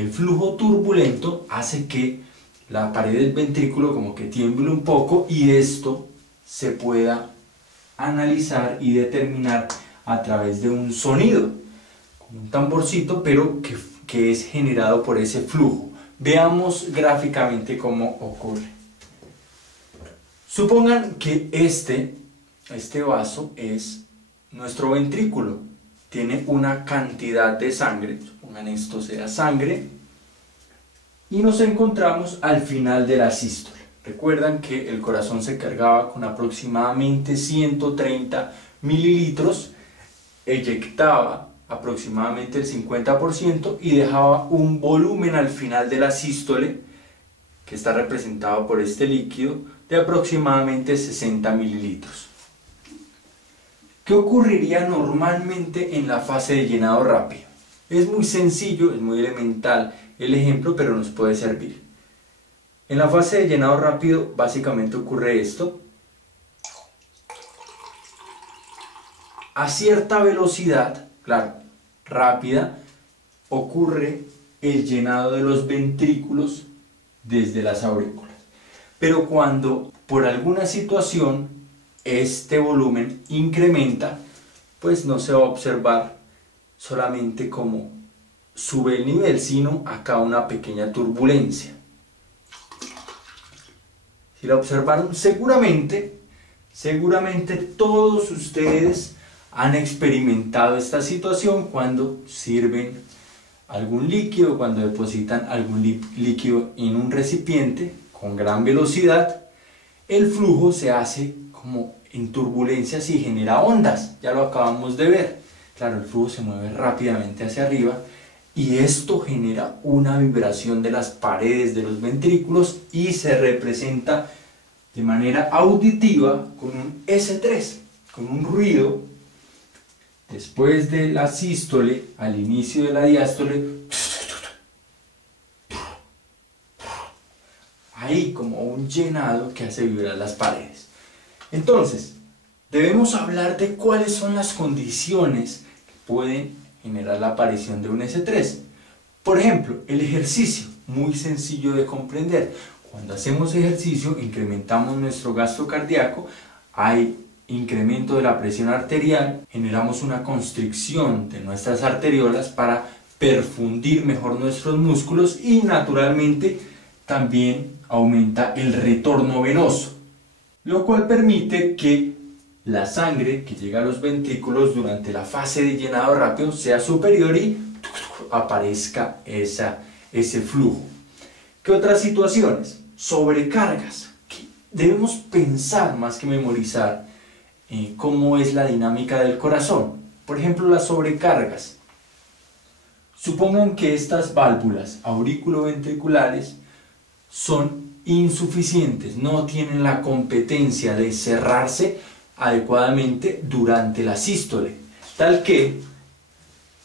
el flujo turbulento hace que la pared del ventrículo como que tiemble un poco y esto se pueda analizar y determinar a través de un sonido, como un tamborcito, pero que es generado por ese flujo. Veamos gráficamente cómo ocurre. Supongan que este vaso es nuestro ventrículo, tiene una cantidad de sangre, supongan esto sea sangre, y nos encontramos al final de la sístole. Recuerdan que el corazón se cargaba con aproximadamente 130 mililitros, eyectaba aproximadamente el 50% y dejaba un volumen al final de la sístole, que está representado por este líquido, de aproximadamente 60 mililitros. ¿Qué ocurriría normalmente en la fase de llenado rápido? Es muy sencillo, es muy elemental el ejemplo, pero nos puede servir. En la fase de llenado rápido básicamente ocurre esto. A cierta velocidad, claro, rápida, ocurre el llenado de los ventrículos desde las aurículas. Pero cuando por alguna situación este volumen incrementa, pues no se va a observar solamente como sube el nivel, sino acá una pequeña turbulencia. Si la observaron, seguramente todos ustedes han experimentado esta situación cuando sirven algún líquido, cuando depositan algún líquido en un recipiente con gran velocidad, el flujo se hace como en turbulencias y genera ondas, ya lo acabamos de ver. Claro, el flujo se mueve rápidamente hacia arriba y esto genera una vibración de las paredes de los ventrículos y se representa de manera auditiva con un S3, con un ruido. Después de la sístole, al inicio de la diástole, ahí como un llenado que hace vibrar las paredes. Entonces, debemos hablar de cuáles son las condiciones que pueden generar la aparición de un S3. Por ejemplo, el ejercicio, muy sencillo de comprender. Cuando hacemos ejercicio, incrementamos nuestro gasto cardíaco, hay incremento de la presión arterial, generamos una constricción de nuestras arteriolas para perfundir mejor nuestros músculos y naturalmente también aumenta el retorno venoso, lo cual permite que la sangre que llega a los ventrículos durante la fase de llenado rápido sea superior y aparezca ese flujo. ¿Qué otras situaciones? Sobrecargas. Debemos pensar más que memorizar cómo es la dinámica del corazón. Por ejemplo, las sobrecargas. Supongan que estas válvulas auriculoventriculares son insuficientes, no tienen la competencia de cerrarse adecuadamente durante la sístole, tal que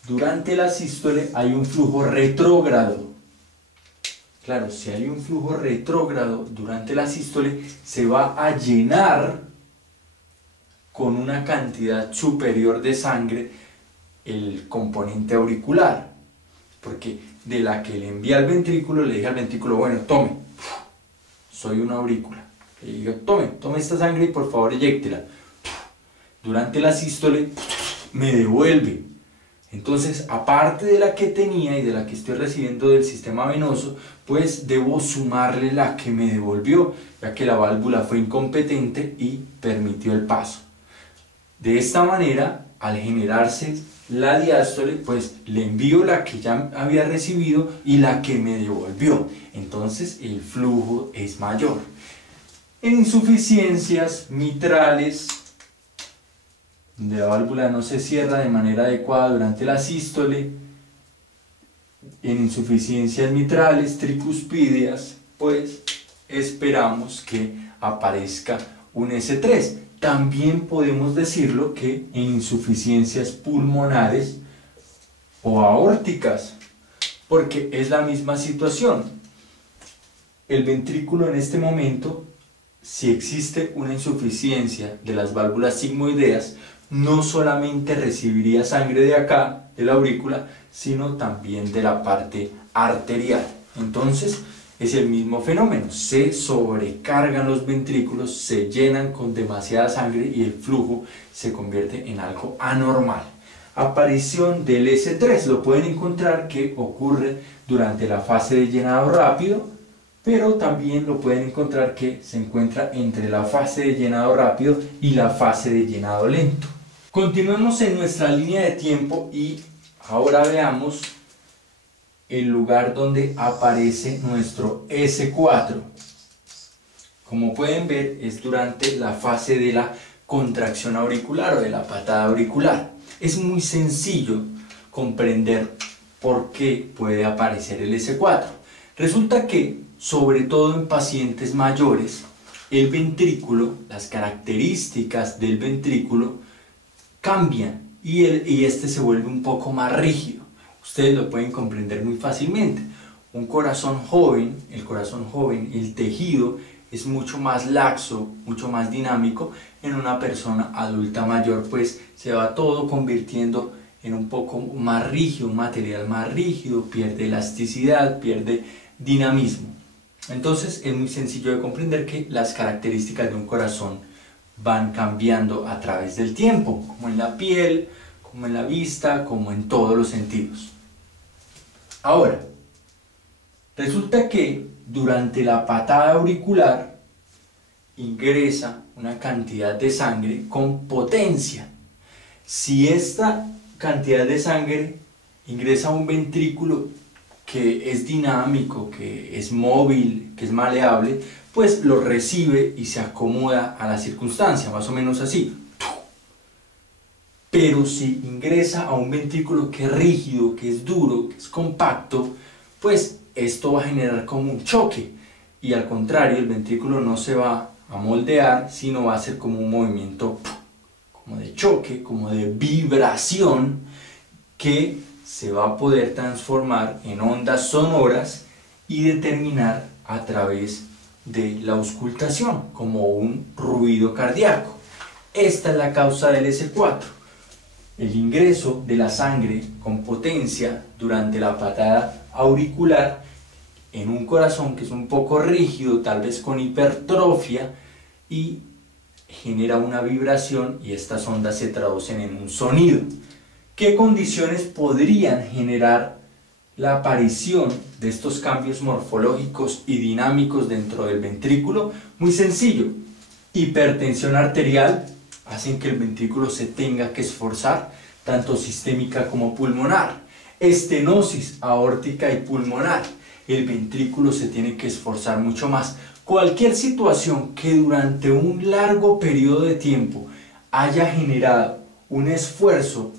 durante la sístole hay un flujo retrógrado. Claro, si hay un flujo retrógrado durante la sístole, se va a llenar con una cantidad superior de sangre el componente auricular, porque de la que le envía al ventrículo, le dije al ventrículo, bueno, tome, soy una aurícula, le digo, tome esta sangre y por favor eyéctela. Durante la sístole me devuelve. Entonces, aparte de la que tenía y de la que estoy recibiendo del sistema venoso, pues debo sumarle la que me devolvió, ya que la válvula fue incompetente y permitió el paso. De esta manera, al generarse la diástole, pues le envío la que ya había recibido y la que me devolvió. Entonces, el flujo es mayor. En insuficiencias mitrales, donde la válvula no se cierra de manera adecuada durante la sístole, en insuficiencias mitrales tricuspídeas, pues esperamos que aparezca un S3. También podemos decirlo que en insuficiencias pulmonares o aórticas, porque es la misma situación. El ventrículo en este momento, si existe una insuficiencia de las válvulas sigmoideas, no solamente recibiría sangre de acá, de la aurícula, sino también de la parte arterial. Entonces es el mismo fenómeno, se sobrecargan los ventrículos, se llenan con demasiada sangre y el flujo se convierte en algo anormal. Aparición del S3 lo pueden encontrar que ocurre durante la fase de llenado rápido, pero también lo pueden encontrar que se encuentra entre la fase de llenado rápido y la fase de llenado lento. Continuemos en nuestra línea de tiempo y ahora veamos el lugar donde aparece nuestro S4. Como pueden ver, es durante la fase de la contracción auricular o de la patada auricular. Es muy sencillo comprender por qué puede aparecer el S4. Resulta que, sobre todo en pacientes mayores, el ventrículo, las características del ventrículo cambian y este se vuelve un poco más rígido. Ustedes lo pueden comprender muy fácilmente. Un corazón joven, el tejido es mucho más laxo, mucho más dinámico. En una persona adulta mayor pues se va todo convirtiendo en un poco más rígido, un material más rígido, pierde elasticidad, pierde dinamismo. Entonces es muy sencillo de comprender que las características de un corazón van cambiando a través del tiempo, como en la piel, como en la vista, como en todos los sentidos. Ahora, resulta que durante la patada auricular ingresa una cantidad de sangre con potencia. Si esta cantidad de sangre ingresa a un ventrículo que es dinámico, que es móvil, que es maleable, pues lo recibe y se acomoda a la circunstancia, más o menos así. Pero si ingresa a un ventrículo que es rígido, que es duro, que es compacto, pues esto va a generar como un choque. Y al contrario, el ventrículo no se va a moldear, sino va a ser como un movimiento como de choque, como de vibración, que se va a poder transformar en ondas sonoras y determinar a través de la auscultación, como un ruido cardíaco. Esta es la causa del S4. El ingreso de la sangre con potencia durante la patada auricular en un corazón que es un poco rígido, tal vez con hipertrofia, y genera una vibración y estas ondas se traducen en un sonido. ¿Qué condiciones podrían generar la aparición de estos cambios morfológicos y dinámicos dentro del ventrículo? Muy sencillo. Hipertensión arterial, hacen que el ventrículo se tenga que esforzar, tanto sistémica como pulmonar. Estenosis aórtica y pulmonar, el ventrículo se tiene que esforzar mucho más. Cualquier situación que durante un largo periodo de tiempo haya generado un esfuerzo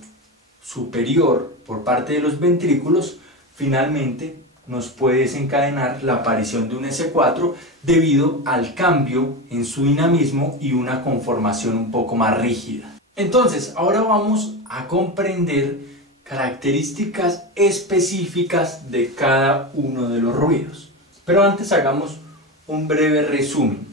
superior por parte de los ventrículos, finalmente nos puede desencadenar la aparición de un S4 debido al cambio en su dinamismo y una conformación un poco más rígida. Entonces, ahora vamos a comprender características específicas de cada uno de los ruidos. Pero antes hagamos un breve resumen.